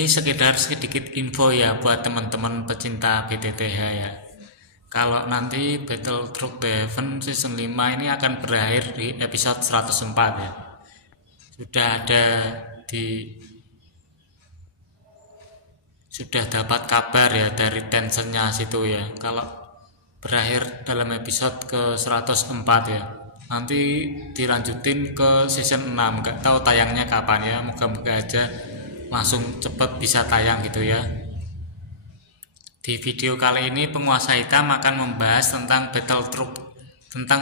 Ini sekedar sedikit info ya buat teman-teman pecinta BTTH ya. Kalau nanti Battle Truck The Heaven season 5 ini akan berakhir di episode 104 ya. Sudah dapat kabar ya dari Tencentnya situ ya. Kalau berakhir dalam episode ke 104 ya. Nanti dilanjutin ke season 6. Gak tahu tayangnya kapan ya. Moga-moga aja langsung cepet bisa tayang gitu ya. Di video kali ini Penguasa Hitam akan membahas tentang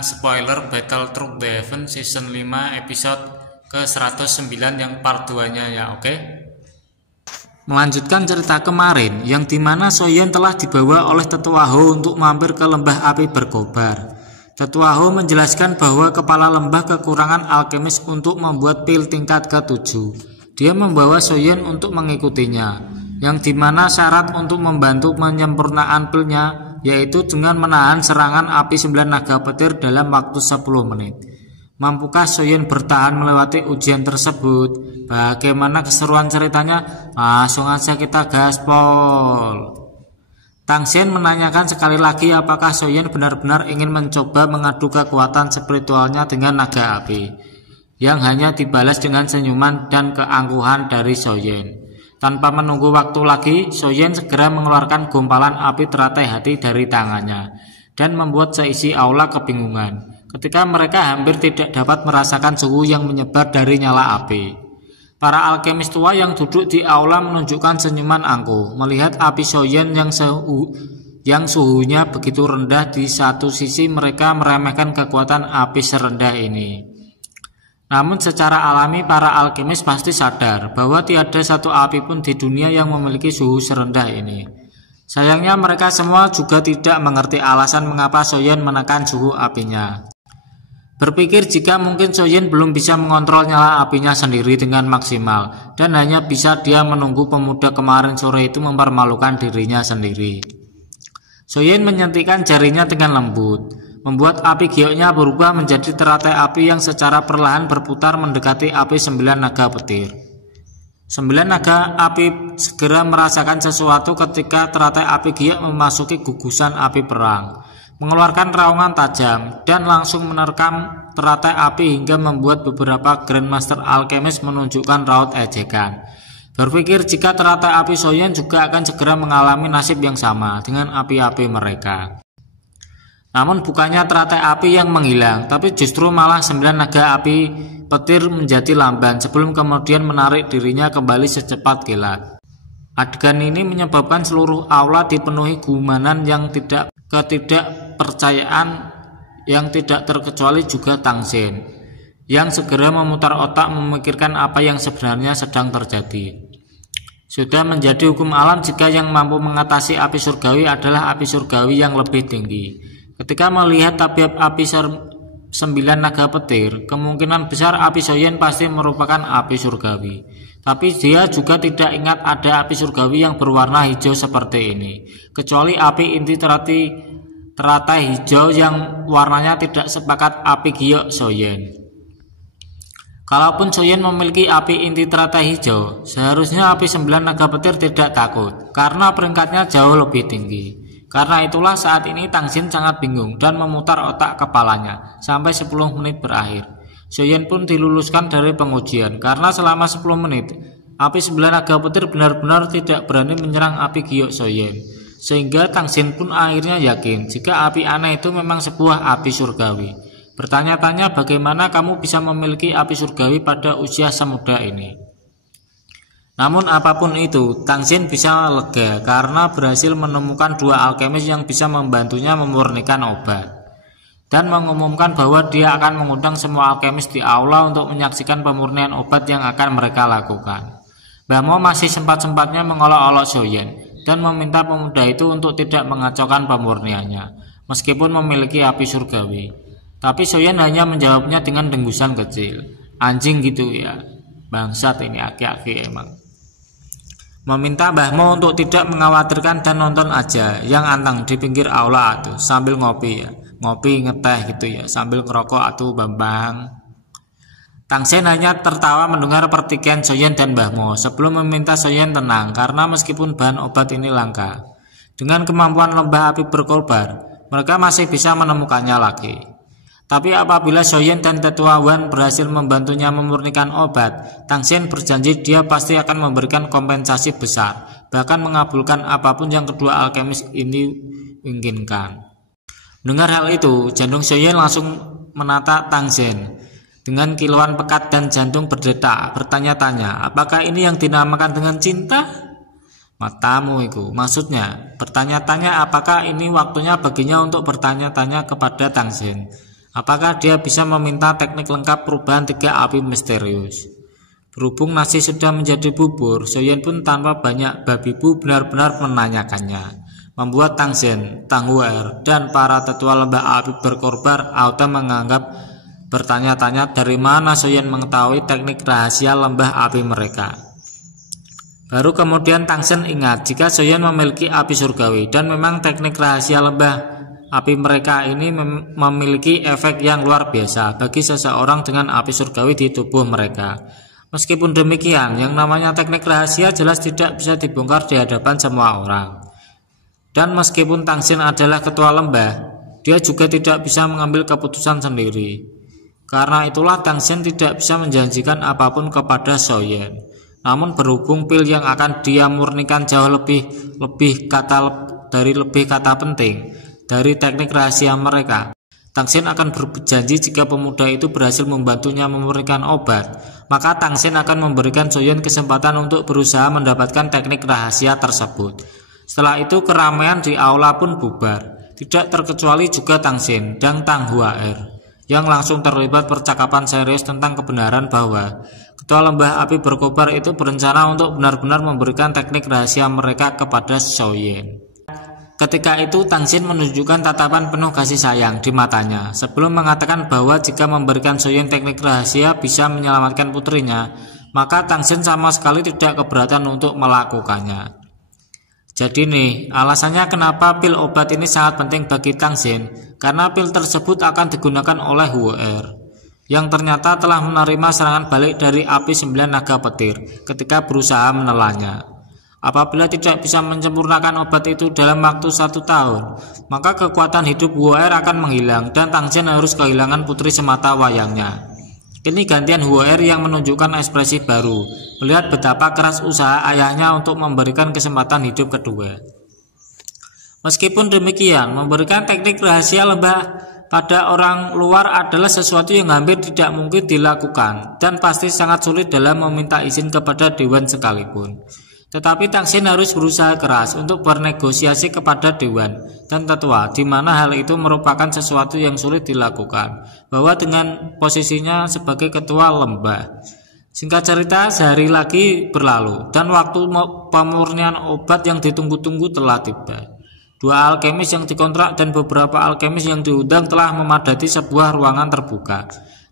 spoiler Battle Truck The Heaven season 5 episode ke 109 yang part 2 nya ya. Oke. Melanjutkan cerita kemarin yang dimana Soyen telah dibawa oleh Tetua Ho untuk mampir ke lembah api berkobar. Tetua Ho menjelaskan bahwa kepala lembah kekurangan alkemis untuk membuat pil tingkat ke-7. Dia membawa Soyen untuk mengikutinya, yang dimana syarat untuk membantu penyempurnaan pilnya yaitu dengan menahan serangan api 9 naga petir dalam waktu 10 menit. Mampukah Soyen bertahan melewati ujian tersebut? Bagaimana keseruan ceritanya? Langsung aja kita gaspol. Tangxian menanyakan sekali lagi apakah Soyen benar-benar ingin mencoba mengadu kekuatan spiritualnya dengan naga api, yang hanya dibalas dengan senyuman dan keangkuhan dari Soyen. Tanpa menunggu waktu lagi, Soyen segera mengeluarkan gumpalan api teratai hati dari tangannya dan membuat seisi aula kebingungan ketika mereka hampir tidak dapat merasakan suhu yang menyebar dari nyala api. Para alkemis tua yang duduk di aula menunjukkan senyuman angkuh melihat api Soyen yang suhunya begitu rendah. Di satu sisi mereka meremehkan kekuatan api serendah ini. Namun secara alami para alkemis pasti sadar bahwa tiada satu api pun di dunia yang memiliki suhu serendah ini. Sayangnya mereka semua juga tidak mengerti alasan mengapa Soyen menekan suhu apinya. Berpikir jika mungkin Soyen belum bisa mengontrol nyala apinya sendiri dengan maksimal dan hanya bisa dia menunggu pemuda kemarin sore itu mempermalukan dirinya sendiri. Soyen menyentikkan jarinya dengan lembut, membuat api gioknya berubah menjadi teratai api yang secara perlahan berputar mendekati api 9 naga petir. 9 naga api segera merasakan sesuatu ketika teratai api giok memasuki gugusan api perang, mengeluarkan raungan tajam dan langsung menerkam teratai api hingga membuat beberapa Grandmaster Alchemist menunjukkan raut ejekan. Berpikir jika teratai api Soyen juga akan segera mengalami nasib yang sama dengan api-api mereka. Namun bukannya teratai api yang menghilang, tapi justru malah 9 naga api petir menjadi lamban sebelum kemudian menarik dirinya kembali secepat kilat. Adegan ini menyebabkan seluruh aula dipenuhi gumanan yang ketidakpercayaan yang tidak terkecuali juga Tangxian, yang segera memutar otak memikirkan apa yang sebenarnya sedang terjadi. Sudah menjadi hukum alam jika yang mampu mengatasi api surgawi adalah api surgawi yang lebih tinggi. Ketika melihat tabiat api 9 naga petir, kemungkinan besar api Soyen pasti merupakan api surgawi. Tapi dia juga tidak ingat ada api surgawi yang berwarna hijau seperti ini, kecuali api inti teratai hijau yang warnanya tidak sepakat api giok Soyen. Kalaupun Soyen memiliki api inti teratai hijau, seharusnya api 9 naga petir tidak takut, karena peringkatnya jauh lebih tinggi. Karena itulah saat ini Tangxian sangat bingung dan memutar otak kepalanya sampai 10 menit berakhir. Soyen pun diluluskan dari pengujian karena selama 10 menit api 9 naga petir benar-benar tidak berani menyerang api giok Soyen. Sehingga Tangxian pun akhirnya yakin jika api aneh itu memang sebuah api surgawi. Bertanya-tanya bagaimana kamu bisa memiliki api surgawi pada usia semuda ini. Namun apapun itu, Tangxian bisa lega karena berhasil menemukan 2 alkemis yang bisa membantunya memurnikan obat, dan mengumumkan bahwa dia akan mengundang semua alkemis di aula untuk menyaksikan pemurnian obat yang akan mereka lakukan. Mbah Mo masih sempat-sempatnya mengolok-olok Soyen dan meminta pemuda itu untuk tidak mengacaukan pemurniannya, meskipun memiliki api surgawi. Tapi Soyen hanya menjawabnya dengan dengusan kecil. Anjing gitu ya, bangsat ini aki-aki emang. Meminta Mbah Mo untuk tidak mengkhawatirkan dan nonton aja yang anteng di pinggir aula tuh sambil ngopi ya, ngopi ngeteh gitu ya, sambil ngerokok atuh Bambang. Tang Sen hanya tertawa mendengar pertikaian Soyen dan Mbah Mo sebelum meminta Soyen tenang karena meskipun bahan obat ini langka, dengan kemampuan lembah api berkobar, mereka masih bisa menemukannya lagi. Tapi apabila Soyen dan Tetua Wan berhasil membantunya memurnikan obat, Tang Sen berjanji dia pasti akan memberikan kompensasi besar, bahkan mengabulkan apapun yang kedua alkemis ini inginkan. Mendengar hal itu, jantung Soyen langsung menata Tang Sen. Dengan kilauan pekat dan jantung berdetak, bertanya-tanya, apakah ini yang dinamakan dengan cinta? Matamu itu, maksudnya, bertanya-tanya apakah ini waktunya baginya untuk bertanya-tanya kepada Tang Sen. Apakah dia bisa meminta teknik lengkap perubahan 3 api misterius? Berhubung nasi sudah menjadi bubur, Soyen pun tanpa banyak babi bu benar-benar menanyakannya. Membuat Tang Sen, Tang Huer, dan para tetua lembah api berkorbar auto menganggap bertanya-tanya dari mana Soyen mengetahui teknik rahasia lembah api mereka. Baru kemudian Tang Sen ingat jika Soyen memiliki api surgawi, dan memang teknik rahasia lembah api mereka ini memiliki efek yang luar biasa bagi seseorang dengan api surgawi di tubuh mereka. Meskipun demikian, yang namanya teknik rahasia jelas tidak bisa dibongkar di hadapan semua orang. Dan meskipun Tang Sen adalah ketua lembah, dia juga tidak bisa mengambil keputusan sendiri. Karena itulah Tang Sen tidak bisa menjanjikan apapun kepada Soyen. Namun berhubung pil yang akan dia murnikan jauh lebih kata penting dari teknik rahasia mereka, Tang Sen akan berjanji jika pemuda itu berhasil membantunya memurnikan obat, maka Tang Sen akan memberikan Soyen kesempatan untuk berusaha mendapatkan teknik rahasia tersebut. Setelah itu keramaian di aula pun bubar, tidak terkecuali juga Tang Sen dan Tang Huer, yang langsung terlibat percakapan serius tentang kebenaran bahwa ketua lembah api berkobar itu berencana untuk benar-benar memberikan teknik rahasia mereka kepada Soyen. Ketika itu Tang Sen menunjukkan tatapan penuh kasih sayang di matanya sebelum mengatakan bahwa jika memberikan Soyen teknik rahasia bisa menyelamatkan putrinya, maka Tang Sen sama sekali tidak keberatan untuk melakukannya. Jadi nih, alasannya kenapa pil obat ini sangat penting bagi Tang Sen, karena pil tersebut akan digunakan oleh Huer, yang ternyata telah menerima serangan balik dari api 9 naga petir ketika berusaha menelannya. Apabila tidak bisa menyempurnakan obat itu dalam waktu 1 tahun, maka kekuatan hidup Huer akan menghilang dan Tang Sen harus kehilangan putri semata wayangnya. Kini gantian Huer yang menunjukkan ekspresi baru, melihat betapa keras usaha ayahnya untuk memberikan kesempatan hidup kedua. Meskipun demikian, memberikan teknik rahasia lembah pada orang luar adalah sesuatu yang hampir tidak mungkin dilakukan dan pasti sangat sulit dalam meminta izin kepada dewan sekalipun. Tetapi Tang Sen harus berusaha keras untuk bernegosiasi kepada dewan dan tetua, di mana hal itu merupakan sesuatu yang sulit dilakukan, bahwa dengan posisinya sebagai ketua lembah. Singkat cerita, sehari lagi berlalu dan waktu pemurnian obat yang ditunggu-tunggu telah tiba. 2 alkemis yang dikontrak dan beberapa alkemis yang diundang telah memadati sebuah ruangan terbuka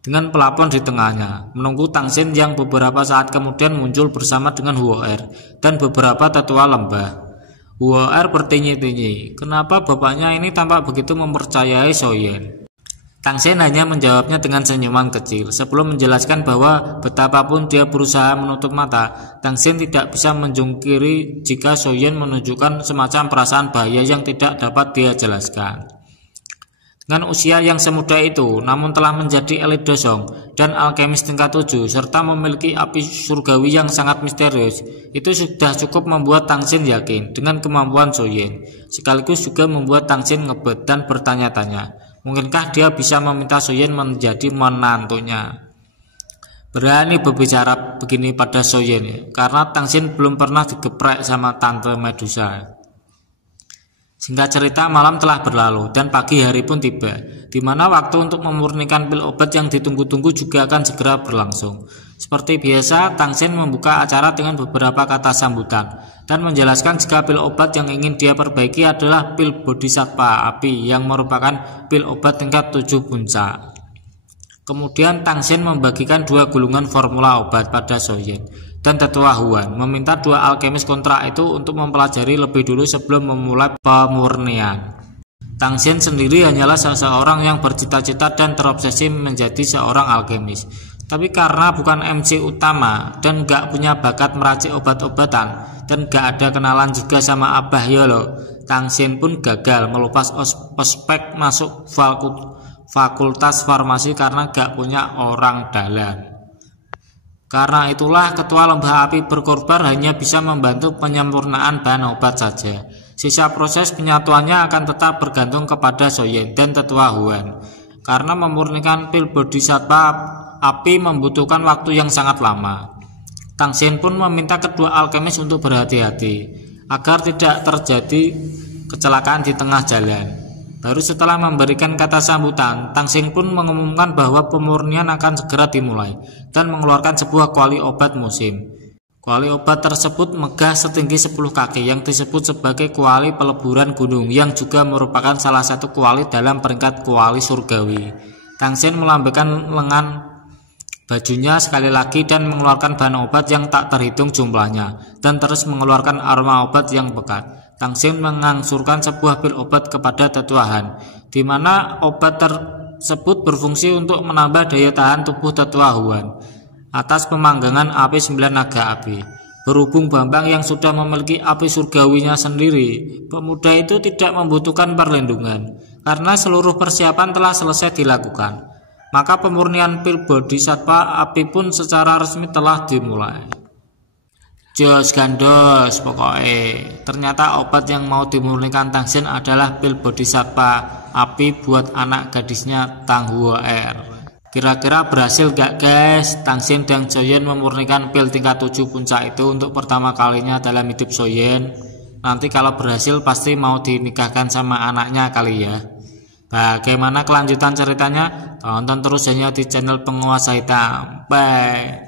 dengan pelapon di tengahnya, menunggu Tang Sen yang beberapa saat kemudian muncul bersama dengan Huer dan beberapa tetua lembah. Huer bertanya-tanya, kenapa bapaknya ini tampak begitu mempercayai Soyen? Tang Sen hanya menjawabnya dengan senyuman kecil sebelum menjelaskan bahwa betapapun dia berusaha menutup mata, Tang Sen tidak bisa menjungkiri jika Soyen menunjukkan semacam perasaan bahaya yang tidak dapat dia jelaskan. Dengan usia yang semuda itu, namun telah menjadi elit dosong dan alkemis tingkat 7 serta memiliki api surgawi yang sangat misterius, itu sudah cukup membuat Tang Sen yakin dengan kemampuan Soyen, sekaligus juga membuat Tang Sen ngebet dan bertanya-tanya, mungkinkah dia bisa meminta Soyen menjadi menantunya. Berani berbicara begini pada Soyen, karena Tang Sen belum pernah digeprek sama Tante Medusa. Singkat cerita, malam telah berlalu dan pagi hari pun tiba, di mana waktu untuk memurnikan pil obat yang ditunggu-tunggu juga akan segera berlangsung. Seperti biasa, Tang Sen membuka acara dengan beberapa kata sambutan dan menjelaskan jika pil obat yang ingin dia perbaiki adalah pil Bodhisattva Api yang merupakan pil obat tingkat 7 puncak. Kemudian Tang Sen membagikan 2 gulungan formula obat pada Soyen dan tetua Huan, meminta 2 alkemis kontrak itu untuk mempelajari lebih dulu sebelum memulai pemurnian. Tang Sen sendiri hanyalah seseorang yang bercita-cita dan terobsesi menjadi seorang alkemis. Tapi karena bukan MC utama dan gak punya bakat meracik obat-obatan dan gak ada kenalan juga sama Abah Yolo, Tangsin pun gagal melupas ospek masuk fakultas farmasi karena gak punya orang dalam. Karena itulah ketua lembah api berkorban hanya bisa membantu penyempurnaan bahan obat saja. Sisa proses penyatuannya akan tetap bergantung kepada Soyen dan tetua Huan. Karena memurnikan pil bodhisattva api membutuhkan waktu yang sangat lama. Tangsin pun meminta kedua alkemis untuk berhati-hati agar tidak terjadi kecelakaan di tengah jalan. Baru setelah memberikan kata sambutan, Tangsin pun mengumumkan bahwa pemurnian akan segera dimulai dan mengeluarkan sebuah kuali obat musim. Kuali obat tersebut megah setinggi 10 kaki yang disebut sebagai kuali peleburan gunung, yang juga merupakan salah satu kuali dalam peringkat kuali surgawi. Tangsin melambaikan lengan bajunya sekali lagi dan mengeluarkan bahan obat yang tak terhitung jumlahnya dan terus mengeluarkan aroma obat yang pekat. Tangsin mengangsurkan sebuah pil obat kepada tetuahan, di mana obat tersebut berfungsi untuk menambah daya tahan tubuh tetua Huan atas pemanggangan api 9 naga api. Berhubung Bambang yang sudah memiliki api surgawinya sendiri, pemuda itu tidak membutuhkan perlindungan karena seluruh persiapan telah selesai dilakukan. Maka pemurnian pil bodhisattva api pun secara resmi telah dimulai. Jos gandos pokoknya. Ternyata obat yang mau dimurnikan Tangsin adalah pil bodhisattva api buat anak gadisnya Tang Hua R. Kira-kira berhasil gak guys? Tangsin dan Soyen memurnikan pil tingkat 7 puncak itu untuk pertama kalinya dalam hidup Soyen. Nanti kalau berhasil pasti mau dinikahkan sama anaknya kali ya. Bagaimana kelanjutan ceritanya? Tonton terus hanya di channel Penguasa Hitam. Bye.